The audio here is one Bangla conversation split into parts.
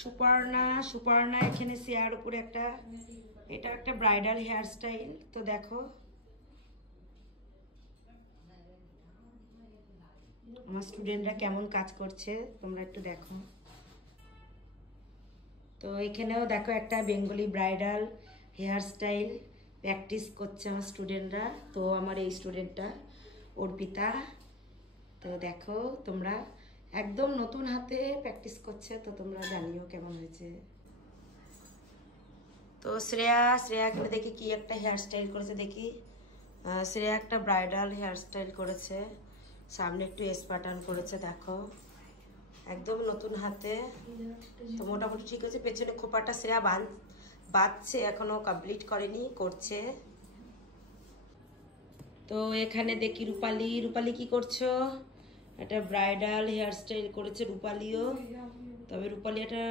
সুপর্ণা সুপর্ণা এখানে শেয়ার উপরে একটা, এটা একটা ব্রাইডাল হেয়ার স্টাইল। তো দেখো আমার স্টুডেন্টরা কেমন কাজ করছে তোমরা একটু দেখো। তো এখানেও দেখো একটা Bengali bridal hair style practice করছে আমার স্টুডেন্টরা। তো আমার এই স্টুডেন্টটা অর্পিতা। তো দেখো তোমরা একদম নতুন হাতে প্র্যাকটিস করছে, তো তোমরা জানিও কেমন হয়েছে। তো শ্রেয়া এখানে দেখি কি একটা হেয়ার স্টাইল করেছে দেখি। শ্রেয়া একটা ব্রাইডাল হেয়ার স্টাইল করেছে, সামনে একটু এস প্যাটার্ন করেছে দেখো, একদম নতুন হাতে। তো মোটামুটি ঠিক আছে। পেছনে খোপাটা শ্রেয়া বাঁধছে, এখনো কমপ্লিট করেনি, করছে। তো এখানে দেখি রূপালী কি করছো? একটা ব্রাইডাল হেয়ার স্টাইল করেছে রূপালীও, তবে রূপালী এটা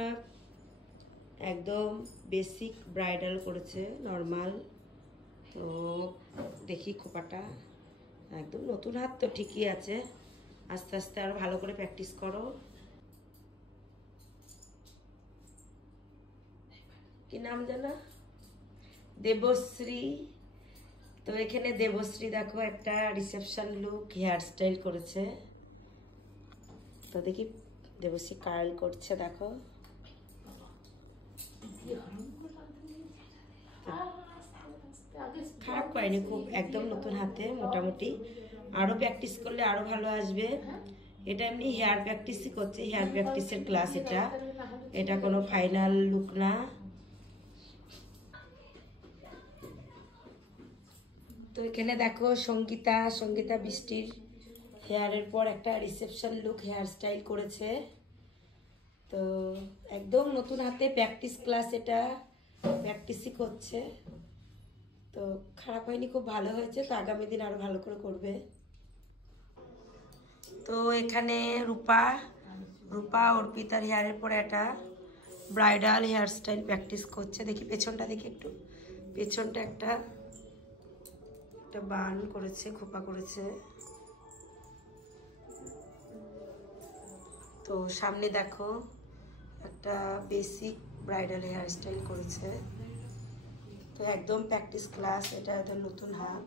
একদম বেসিক ব্রাইডাল করেছে, নর্মাল। তো দেখি খোপাটা একদম নতুন হাত, তো ঠিকই আছে, আস্তে আস্তে আরো ভালো করে প্র্যাকটিস করো। কি নাম জানা? দেবশ্রী। তো এখানে দেবশ্রী দেখো একটা রিসেপশন লুক হেয়ার স্টাইল করেছে। তো দেখি দেবশ্রী কার্ল করছে দেখো। খারাপ করেনি, খুব একদম নতুন হাতে মোটামুটি। আরো প্র্যাকটিস করলে আরো ভালো আসবে। এটা এমনি হেয়ার প্র্যাকটিসই করছে, হেয়ার প্র্যাকটিসের ক্লাস এটা, এটা কোনো ফাইনাল লুক না। তো এখানে দেখো সঙ্গীতা বৃষ্টির হেয়ারের পর একটা রিসেপশন লুক হেয়ার স্টাইল করেছে। তো একদম নতুন হাতে প্র্যাকটিস ক্লাস, এটা প্র্যাকটিসই করছে। তো খারাপ হয়নি, খুব ভালো হয়েছে। তো আগামী দিন আরো ভালো করে করবে। তো এখানে রূপা অর্পিতার হেয়ারের পরে একটা ব্রাইডাল হেয়ার স্টাইল প্র্যাকটিস করছে। দেখি পেছনটা দেখি একটু, পেছনটা একটা বান করেছে, খোপা করেছে। তো সামনে দেখো একটা বেসিক ব্রাইডাল হেয়ার স্টাইল করেছে। তো একদম প্র্যাকটিস ক্লাস, এটা একটা নতুন হাত।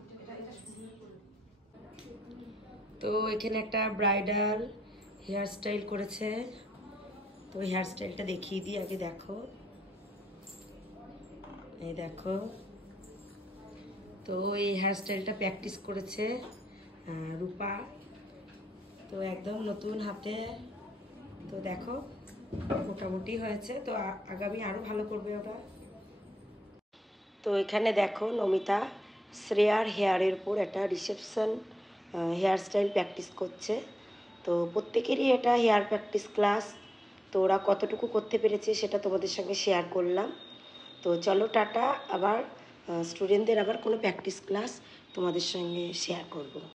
তো এখানে একটা ব্রাইডাল হেয়ার স্টাইল করেছে। তো হেয়ার স্টাইলটা দেখিয়ে দিই আগে, দেখো এই দেখো। তো এই হেয়ার স্টাইলটা প্র্যাকটিস করেছে রূপা। তো একদম নতুন হাতে। তো দেখো মোটামুটি হয়েছে। তো আগামী আরো ভালো করবে ওরা। তো এখানে দেখো নমিতা শ্রেয়ার হেয়ারের উপর একটা রিসেপশন হেয়ার স্টাইল প্র্যাকটিস করছে। তো প্রত্যেকেরই এটা হেয়ার প্র্যাকটিস ক্লাস। তো ওরা কতটুকু করতে পেরেছে সেটা তোমাদের সঙ্গে শেয়ার করলাম। তো চলো টাটা, আবার স্টুডেন্টদের আবার কোনো প্র্যাকটিস ক্লাস তোমাদের সঙ্গে শেয়ার করব।